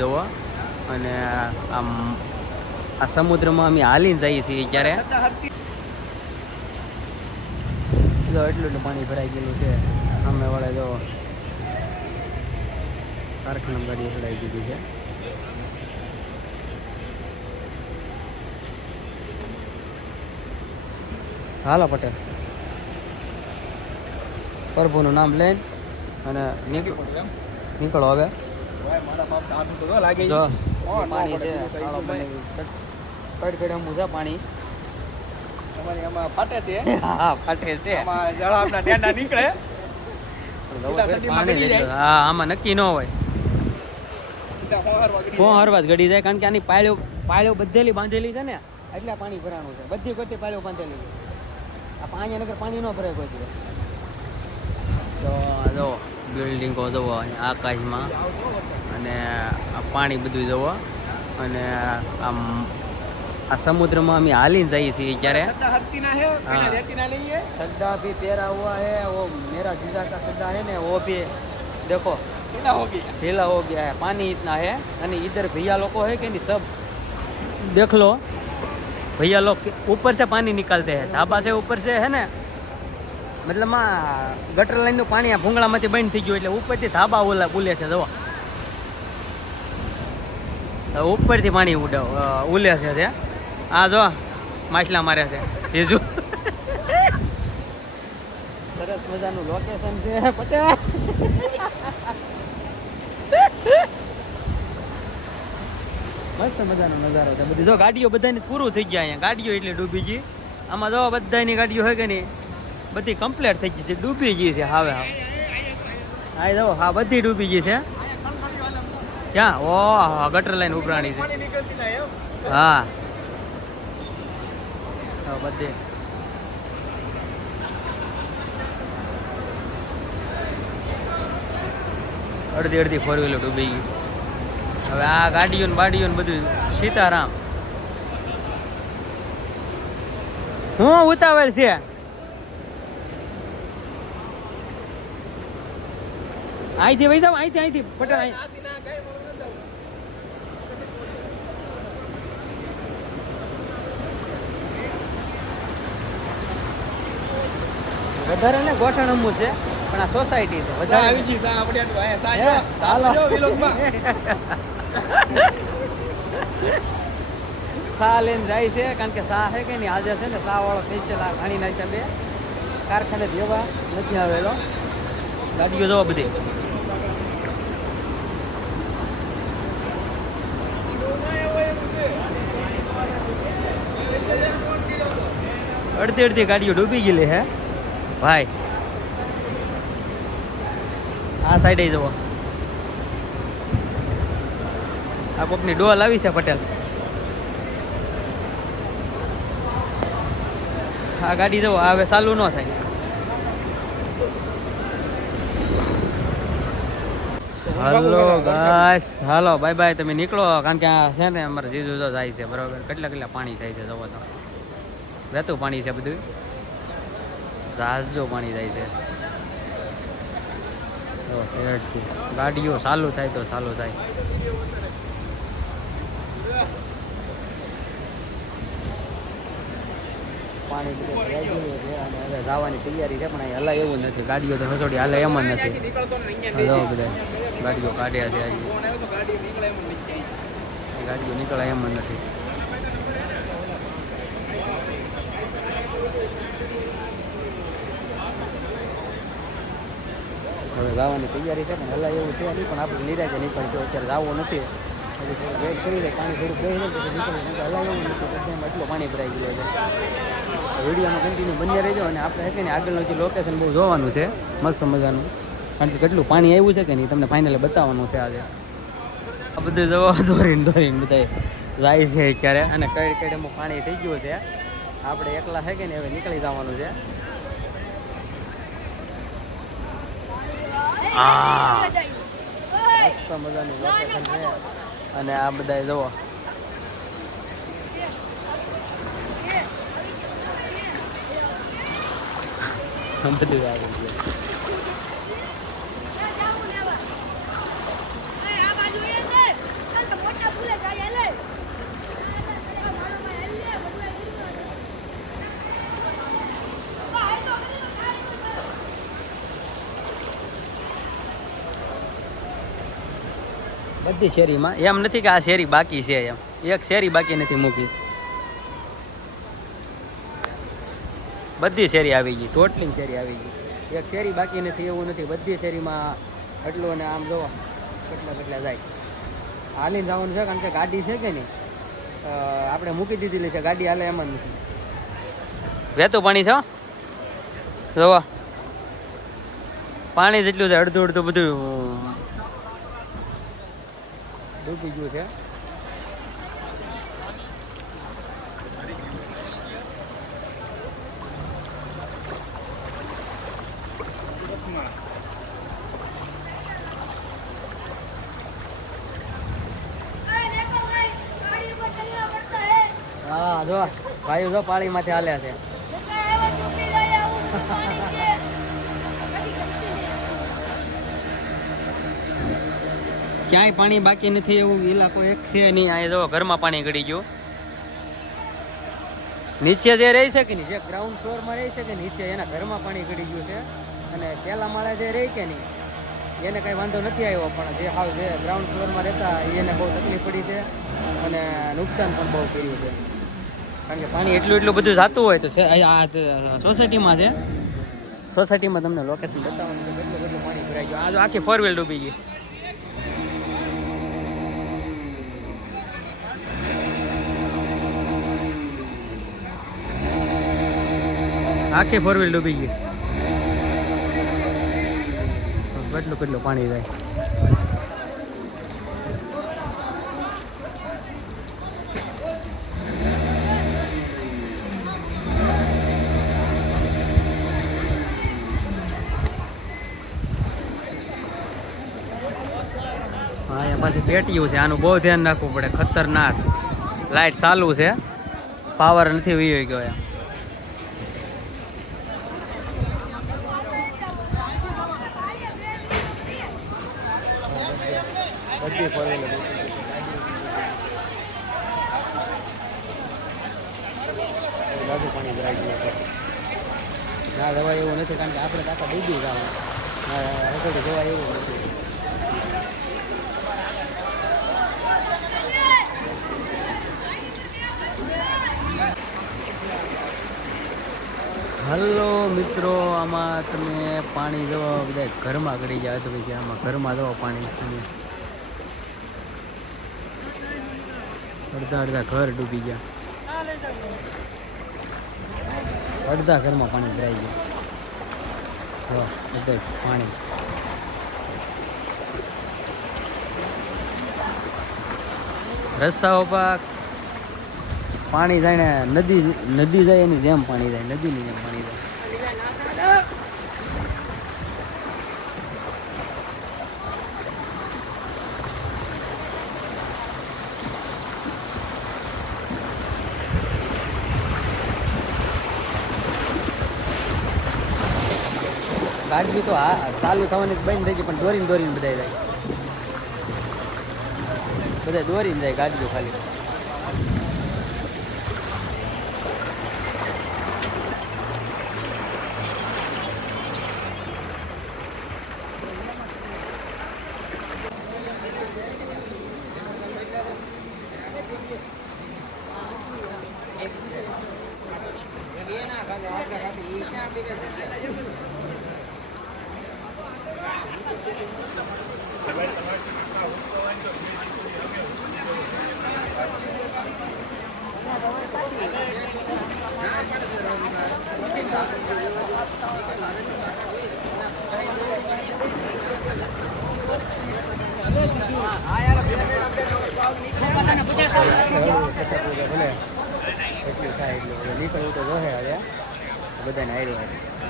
જોવો અને આમ આ સમુદ્રમાં અમે હાલીને જઈએ છીએ ત્યારે જો એટલું પાણી ભરાઈ ગયેલું છે. સામે વાળા જો કારખાના ગાડી ચડાવી દીધી છે. હાલો પટેલ પ્રભુનું નામ લઈને અને નીકળો હવે. જો પાણી છે પાણી ફાટે છે. હા ફાટે છે. આપણા ટેંડા નીકળે. હા આમાં નક્કી ન હોય. હરવા ગડી જાય કારણ કે આની પાળ્યો બધેલી બાંધેલી છે ને એટલે પાણી ભરાણું છે. બધી ગોતી પાળ્યો બાંધેલી છે. આ પાણી નગર પાણી ન ભરાય કોઈ દિવસ. તો જો બિલ્ડિંગો જોવો આકાશમાં અને આ પાણી બધું જોવો અને આમ આ સમુદ્રમાં અમે हालीने जाइए थी ત્યારે सड्डा भी पेरा हुआ है वो मेरा जीजा का सड्डा है ना वो भी देखो ढीला हो गया है. पानी इतना है અને इधर भैया लोग है कि नहीं सब देख लो भैया लोग ऊपर से पानी निकालते हैं. ढाबा से ऊपर से है ना मतलब ગટર લાઈન નું પાણી આ ભૂંગળામાંથી બંધ થઈ ગયું એટલે ઉપરથી ધાબા ઉલે છે. જો ઉપરથી પાણી ઉલે છે. આ જો માછલા મારે છે જીજુ. સરસ મજાનું લોકેશન છે પટેલ. મસ્ત મજાનો નજારો છે. બધી જો ગાડીઓ બધાની પૂરું થઈ ગયા અહીંયા. ગાડીઓ એટલે ડૂબી ગઈ. આમાં જો બધાની ગાડીઓ હોય કે નહીં બધી કમ્પ્લીટ થઈ ગઈ છે. ડૂબી ગઈ છે હવે. હા જો હા બધી ડૂબી ગઈ છે. ક્યાં ઓહ ગટર લાઈન ઉભરાણી છે. હા બધે અડધી અડધી ફોર વ્હીલર ડૂબી ગઈ. હવે આ ગાડીઓ ને બાડીઓ ને બધું સીતારામ. હું ઉતાવળ છે. અહીંથી વહી જાવ અહીંથી પટેલ વધારે ને ગોઠણ અમું છે પણ આ સોસાયટી છે વધારે આવી ગઈ સા સા લઈને જાય છે કારણ કે સા છે કે નહીં આજે છે ને સા વાળો સ્પેશિયલ આ ઘાણી ના હિસાબે કારખાને દેવા નથી આવેલો. ગાડીઓ જોવા બધી અડધી ગાડીઓ ડૂબી ગયેલી હે ભાઈ. આ સાઈડે જવો આ કોકની ડોલ આવી છે પટેલ. આ ગાડી જવો હવે ચાલુ ન થાય. હાલો ગાઈસ હાલો બાય બાય. તમે નીકળો કારણ કે આ છે ને અમારે જીજુ તો જાય છે બરાબર. કેટલા પાણી થાય છે જવો તો વહેતું પાણી છે બધું. જાજો પાણી જાય છે. ગાડીઓ ચાલુ થાય તો ચાલુ થાય. પાણી બધું ભરાઈ ગયું છે અને હવે જવાની તૈયારી છે પણ અહીં હલાય એવું નથી. ગાડીઓ તો હસોડી હાલે એમ જ નથી. બધા ગાડીઓ કાઢ્યા છે. ગાડીઓ નીકળે એમ જ નથી. હવે જવાની તૈયારી છે પણ હલાય એવું છે નહીં પણ આપણે નિરાજે નીકળશું. અત્યારે જવું નથી. હજી થોડું વેઇટ કરી લે. પાણી થોડુંક ગઈ રહે પછી નીકળી હલાય એવું નથી. બધામાં એટલો પાણી ભરાઈ ગયો છે. વિડીયોમાં કન્ટિન્યુ બન્યા રહેજો અને આપણે છે ને આગળનું જે લોકેશન બહુ જોવાનું છે મસ્ત મજાનું કારણ કે કેટલું પાણી આવ્યું છે કે નહીં તમને ફાઇનલી બતાવવાનું છે આજે. આ બધું જવા દોરીને બધા જાય છે ક્યારે અને કઈ કઈ અમુક પાણી થઈ ગયું છે. આપણે એકલા છે કે નહીં હવે નીકળી જવાનું છે. મસ્ત મજાનું લોકેશન છે અને આ બધા જુઓ બધું આવી ગયું. બધી શેરીમાં એમ નથી કે આ શેરી બાકી છે એમ, એક શેરી બાકી નથી મૂકી, બધી શેરી આવી ગઈ, ટોટલી શેરી આવી ગઈ, એક શેરી બાકી નથી એવું નથી, બધી શેરીમાં એટલું. અને આમ જોવા કેટલા જાય, હાલીને જવાનું છે કારણ કે ગાડી છે કે નહીં આપણે મૂકી દીધેલી છે, ગાડી હાલે એમાં નથી. વહેતું પાણી છે જોવા, પાણી જેટલું છે અડધું અડધું બધું ડૂબી ગયું છે. હા જો ભાઈ જો પાણી માંથી હાલ્યા છે. ક્યાંય પાણી બાકી નથી એવું ઇલાકો એક છે નહીં. અહીંયા જો ઘરમાં પાણી ગળી ગયું, નીચે જે રહી છે કે નહીં, જે ગ્રાઉન્ડ ફ્લોરમાં રહી છે કે નીચે એના ઘરમાં પાણી ગળી ગયું છે. અને પહેલા માળે જે રહી કે નહીં એને કંઈ વાંધો નથી આવ્યો, પણ જે હાવ જે ગ્રાઉન્ડ ફ્લોરમાં રહેતા એને બહુ તકલીફ પડી છે અને નુકસાન પણ બહુ કર્યું છે. કારણ કે પાણી એટલું બધું જતું હોય તો આ સોસાયટીમાં છે, સોસાયટીમાં તમને લોકેશન બતાવવાનું છે કેટલું પાણી ભરાઈ ગયું. આ જો આખી 4 વ્હીલ ડૂબી ગઈ, આખી 4 વ્હીલ ડૂબી ગઈ. કેટલું પાણી જાય. પાછી પેટીયું છે, આનું બહુ ધ્યાન રાખવું પડે, ખતરનાક. લાઈટ ચાલુ છે, પાવર નથી વહી ગયો એમ. બધી બાજુ પાણી ભરાઈ ગયું છે. ના જવાય એવું નથી કારણ કે આપણે કાકા ડૂબી જવાનું, રસોડું જવાય એવું નથી. હલો મિત્રો, આમાં તમે પાણી જવા બધા ઘરમાં ગળી જાય તો ભાઈ આમાં ઘરમાં જવા પાણી અડધા ઘર ડૂબી ગયા, અડધા ઘરમાં પાણી ભરાઈ ગયા. બધે પાણી રસ્તાઓ પર પાણી જાય ને નદી જાય એની જેમ પાણી જાય, નદીની જેમ પાણી જાય. ગાડી તો ચાલુ થવાની બંધ થઈ ગઈ, પણ દોરીને બધા જાય, બધા દોરીને જાય ગાડીઓ ખાલી.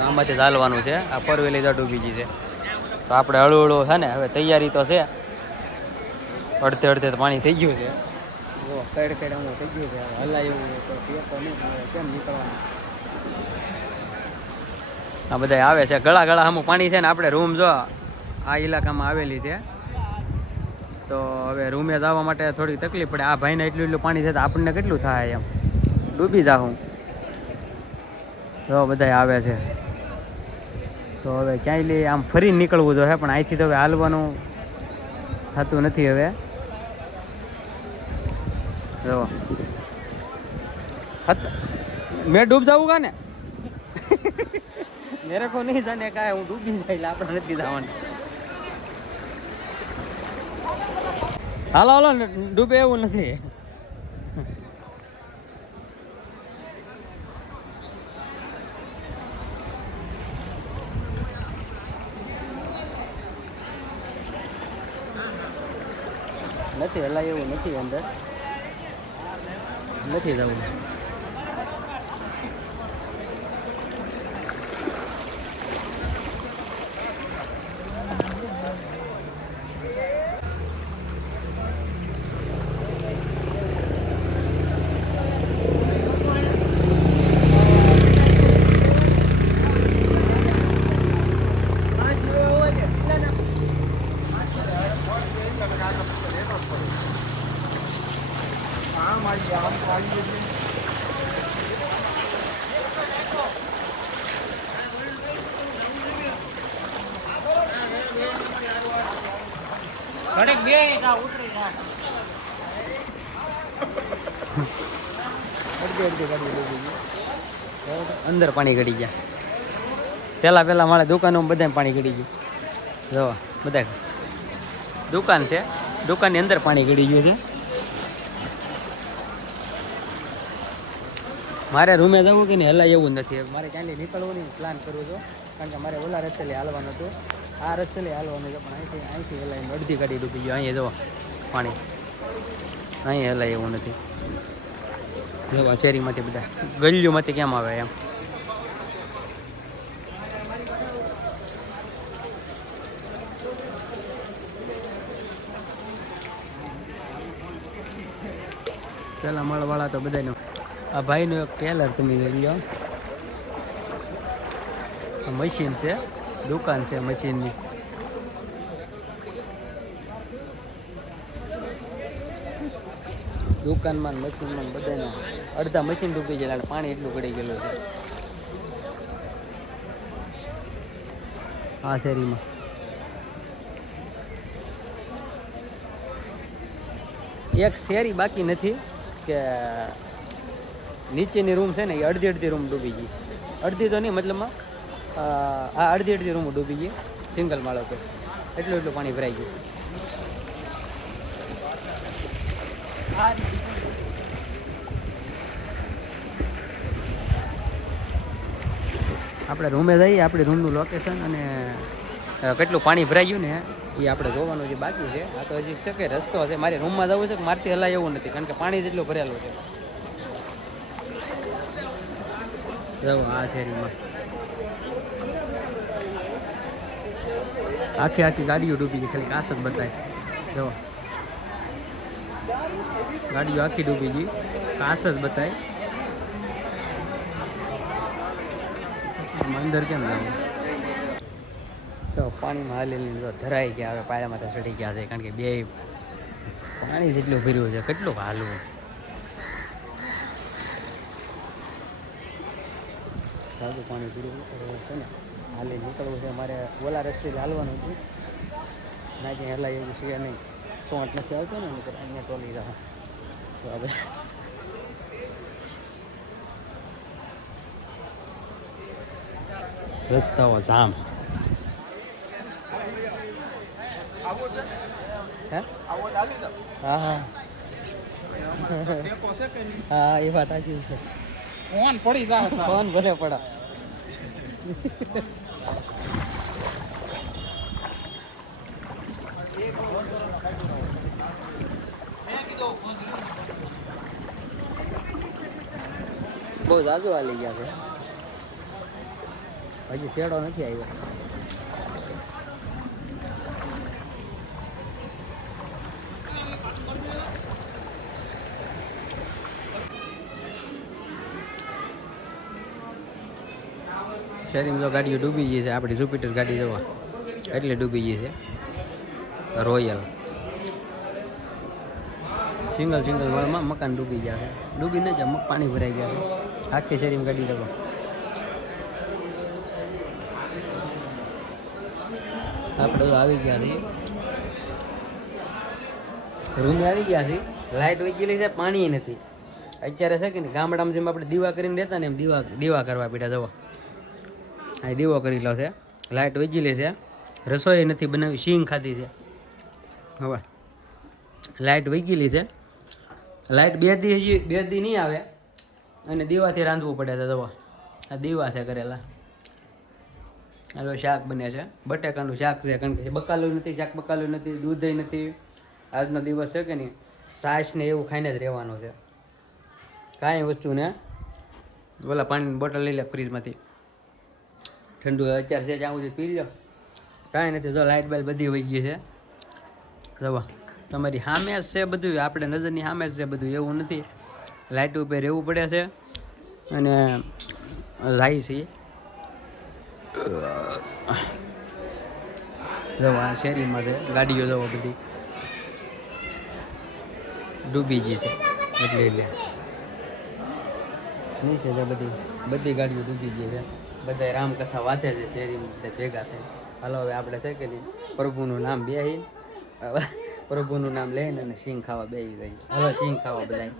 આમાંથી ચાલવાનું છે, આ 4 વ્હીલ ડૂબી ગઈ છે તો આપણે હળવું છે ને હવે તૈયારી તો છે, અડધે પાણી થઈ ગયું છે. કડ હું થઈ ગયું છે, હલાયું તો નહીં કેમ નીકળવાનું. આ બધા આવે છે ગળા અમુક પાણી છે ને. આપણે રૂમ જો આ ઇલાકામાં આવેલી છે તો હવે રૂમે જવા માટે થોડી તકલીફ પડે. આ ભાઈને એટલું પાણી છે તો આપણને કેટલું થાય એમ, ડૂબી જાઉં. તો બધા આવે છે તો હવે ક્યાંય લઈ આમ ફરી નીકળવું જોઈએ, પણ અહીંથી તો હવે હાલવાનું થતું નથી હવે જો मैं डूब जाऊंगा ने मेरे को नहीं जाने का है, હું ડૂબી જાય આપણે નથી જવાનું. હાલો હાલો ડૂબે એવું નથી. નથી હલાય એવું નથી, અંદર નથી જવું. અંદર પાણી ગળી ગયા. પેલા મારે દુકાનો બધા પાણી ગળી ગયું. જો બધા દુકાન છે, દુકાનની અંદર પાણી ગળી ગયું છે. મારે રૂમે જવું કે નહીં હલાય એવું નથી. મારે ક્યાંય નીકળવું નહીં, પ્લાન કરવું છું, કારણ કે મારે ઓલા રસ્તે હાલવાનું હતું, આ રસ્તે હાલવાનું છે, પણ અહીંથી હલાય અડધી ગાડી ડૂબી ગયો. અહીંયા જો પાણી, અહીંયા હલાય એવું નથી. જો શેરીમાંથી બધા ગલીઓમાંથી કેમ આવે એમ. પેલા મળવાળા તો બધાનો. આ ભાઈનો એક ટેલર તમે જોઈ લો, મશીન છે, દુકાન છે મશીનની. દુકાનમાં મશીનમાં બધાના અડધા મશીન ડૂબી જાય, પાણી એટલું ગળી ગયેલું છે આ શેરીમાં. એક શેરી બાકી નથી કે નીચેની રૂમ છે ને એ અડધી રૂમ ડૂબી ગઈ. અડધી તો નહીં, મતલબમાં આ અડધી રૂમ ડૂબી ગઈ સિંગલ માળો પર. એટલું પાણી ભરાઈ ગયું. આપણે રૂમે જઈએ, આપણી રૂમનું લોકેશન અને કેટલું પાણી ભરાઈ ગયું ને એ આપણે જોવાનું જે બાકી છે. આ તો હજી છે કે રસ્તો છે, મારે રૂમમાં જવું છે કે મારથી હલાય એવું નથી, કારણ કે પાણી જેટલું ભરેલું છે. જવું આ શેરીમાં આખી ગાડીઓ ડૂબી ગઈ, ખાલી કાસ જ બતાય. જો ગાડીઓ આખી ડૂબી ગઈ, કાસ જ બતાય. અંદર કેમ જવું? તો પાણીમાં હાલેલી તો ધરાઈ ગયા, હવે પાયામાં તો ચડી ગયા છે, કારણ કે બે પાણી જેટલું ભર્યું છે. કેટલું હાલવું? સાદું પાણી પીવું છે ને, હાલી નીકળવું છે. મારે ઓલા રસ્તે હાલવાનું હતું, ના ક્યાંય હલાય એવું છે નહીં. સોંટ નથી આવતો ને અહીંયા ટોલી રહ્યા. તો હવે રસ્તાઓ જામ. હા એ વાત સાચી છે. ફોન પડી જાય, ફોન ભલે પડા. બહુ જાજુ હાલી ગયા છે, હજી શેડો નથી આવ્યો. શેરીમાં તો ગાડીઓ ડૂબી ગઈ છે. આપણી જુપિટર ગાડી જોવા એટલે ડૂબી ગઈ છે. રોયલ સિંગલ વાળમાં મકાન ડૂબી ગયા છે. ડૂબી ન જાય, પાણી ભરાઈ ગયા છે. આખી શેરીમાં ગાડી જોવા. આપણે તો આવી ગયા છીએ. રૂમે આવી ગયા છે, લાઇટ વહી ગયેલી છે, પાણી નથી. અત્યારે છે કે ને ગામડામાં જેમ આપણે દીવા કરીને રહેતા ને એમ દીવા કરવા પીડા જવા. આ દીવો કરી લો છે, લાઇટ વહી ગયેલી છે, રસોઈ નથી બનાવી, શીંગ ખાધી છે. હવે લાઇટ વહી ગયેલી છે, લાઇટ બે દી નહીં આવે અને દીવાથી રાંધવું પડે છે. જવા આ દીવા છે કરેલા. હાલો શાક બને છે, બટેકાનું શાક છે, કારણ કે બકાલું નથી, શાક બકાલું નથી, દૂધ નથી. આજનો દિવસ છે કે નહીં, છાશ ને એવું ખાઈને જ રહેવાનું છે. કાંઈ વસ્તુ ને ઓલા પાણીની બોટલ લઈ લે ફ્રીજમાંથી, ઠંડુ અત્યારે છે ત્યાં સુધી પી લો. કાંઈ નથી, જો લાઇટ બાઇટ બધી વહી ગઈ છે. જવા તમારી સામે જ છે બધું, આપણે નજરની સામે જ છે બધું, એવું નથી. લાઇટ ઉપર રહેવું પડે છે અને જાય છે. જવા શેરીમાં છે ગાડીઓ, જવા બધી ડૂબી ગઈ છે, એટલે નહીં છે બધી ગાડીઓ ડૂબી ગઈ છે. બધા રામકથા વાંચે છે શેરીમાં બધા ભેગા થાય. હાલો હવે આપણે છે કે નહીં, પ્રભુનું નામ બેહી, પ્રભુનું નામ લઈને અને સિંગ ખાવા બેસી જાય. હાલો સિંગ ખાવા બધા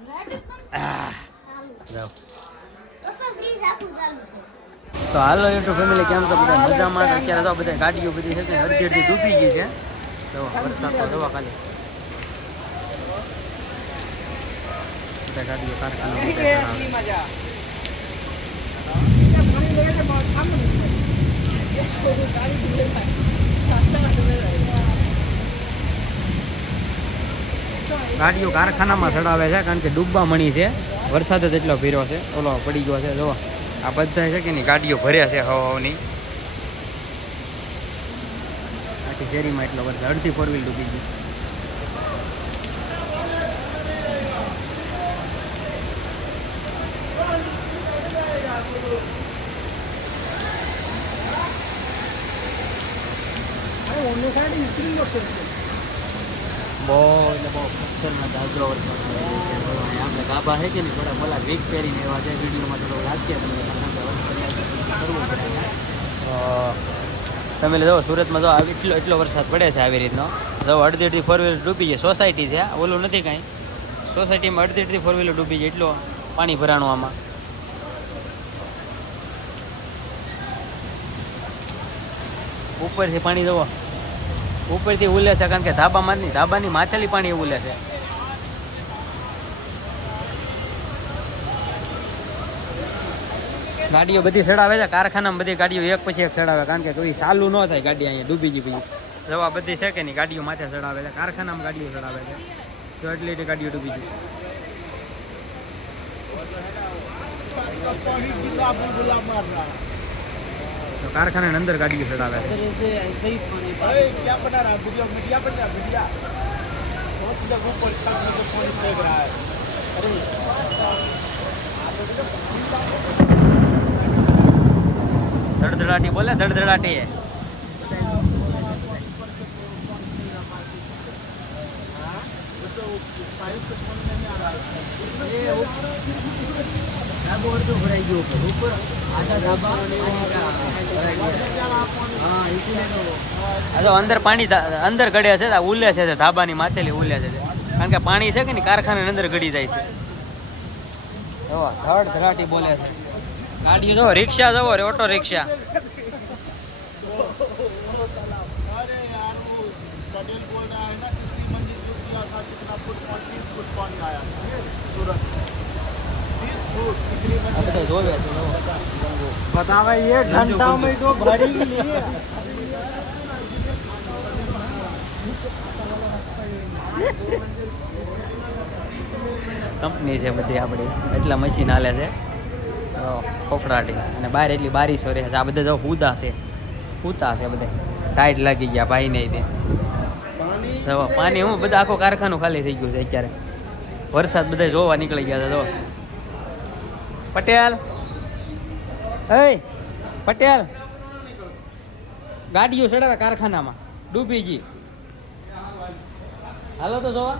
જાઓ. તો હાલો યુટ્યુબ ફેમિલી, કેમ તો બધા મજામાં? અત્યારે તો બધા ગાડીઓ બધી છે અડધી અડધી ડૂબી ગઈ છે. તો વરસાદ તો જવા ખાલી બધા ગાડીઓ કારખાના ગાડીઓ કારખાનામાં ચડાવે છે, કારણ કે ડૂબવા મળી છે. વરસાદ જ એટલો ભીરો છે, ઓલો પડી ગયો છે. જો આ બધા છે કે નહીં ગાડીઓ ભર્યા છે હવાની. આખી શેરીમાં એટલો વરસાદ, અડધી 4 વ્હીલ ડૂબી ગઈ. બહુ ખતરનાક જાજો વરસાદ આપણે ગાભા છે કે નહીં, થોડા બોલા વીક પહેરીને એવા છે. વિડીયોમાં થોડો લાગશે તમને, કરવું પડે. તમે જો સુરતમાં જો એટલો વરસાદ પડે છે આવી રીતનો. જો અડધી 4 વ્હીલર ડૂબી જાય. સોસાયટી છે, ઓલું નથી કાંઈ. સોસાયટીમાં અડધી 4 વ્હીલર ડૂબી જાય, એટલો પાણી ભરાણું આમાં. ઉપરથી પાણી જવો, ઉપરથી ઉલે છે, કારણ કે ધાબાની માથેલી પાણી ઉલે છે. ગાડીઓ બધી ચડાવે છે કારખાનામાં, બધી ગાડીઓ એક પછી એક ચડાવે, કારણ કે કોઈ ચાલુ ન થાય ગાડી અહીંયા ડૂબી ગઈ. પછી જવા બધી છે કે નહીં ગાડીઓ માથે ચડાવે છે, કારખાનામાં ગાડીઓ ચડાવે છે. તો એટલી ગાડીઓ ડૂબી ગઈ. તો કારખાના અંદર ગાડીઓ ચડાવે છે. ધડધડાટી બોલે, ધડધડાટી અંદર પાણી અંદર ગળે છે, ઉલે છે ધાબાની માથેલી ઉલે છે, કારણ કે પાણી છે કે નહીં કારખાને અંદર ગળી જાય છે. ધડધડાટી બોલે છે ગાડીઓ. જો રિક્ષા જવો રે, ઓટો રિક્ષા. बतावा ये घंटा में तो भरी नहीं है. કંપની છે બધી આપણી, એટલા મશીન હાલે છે ફોફડાટી, અને બહાર એટલી બારીશો રહે છે. આ બધા જો હુદા છે, હુતા છે બધા, ટાઈટ લાગી ગયા ભાઈ નહીં તે. પાણી હું બધા આખો કારખાનું ખાલી થઈ ગયું છે અત્યારે. વરસાદ બધા જોવા નીકળી ગયા છે. જો પટેલ, પટેલ ગાડીઓ ચડાવે કારખાનામાં, ડૂબી ગઈ. હાલો તો જોવા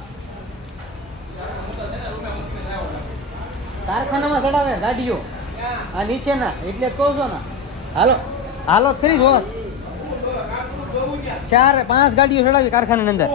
કારખાનામાં ચડાવે ગાડીઓ, આ નીચે ના, એટલે જ કહું છો ને. હાલો હાલો ખરી જો 4-5 ગાડીઓ ચડાવી કારખાના અંદર.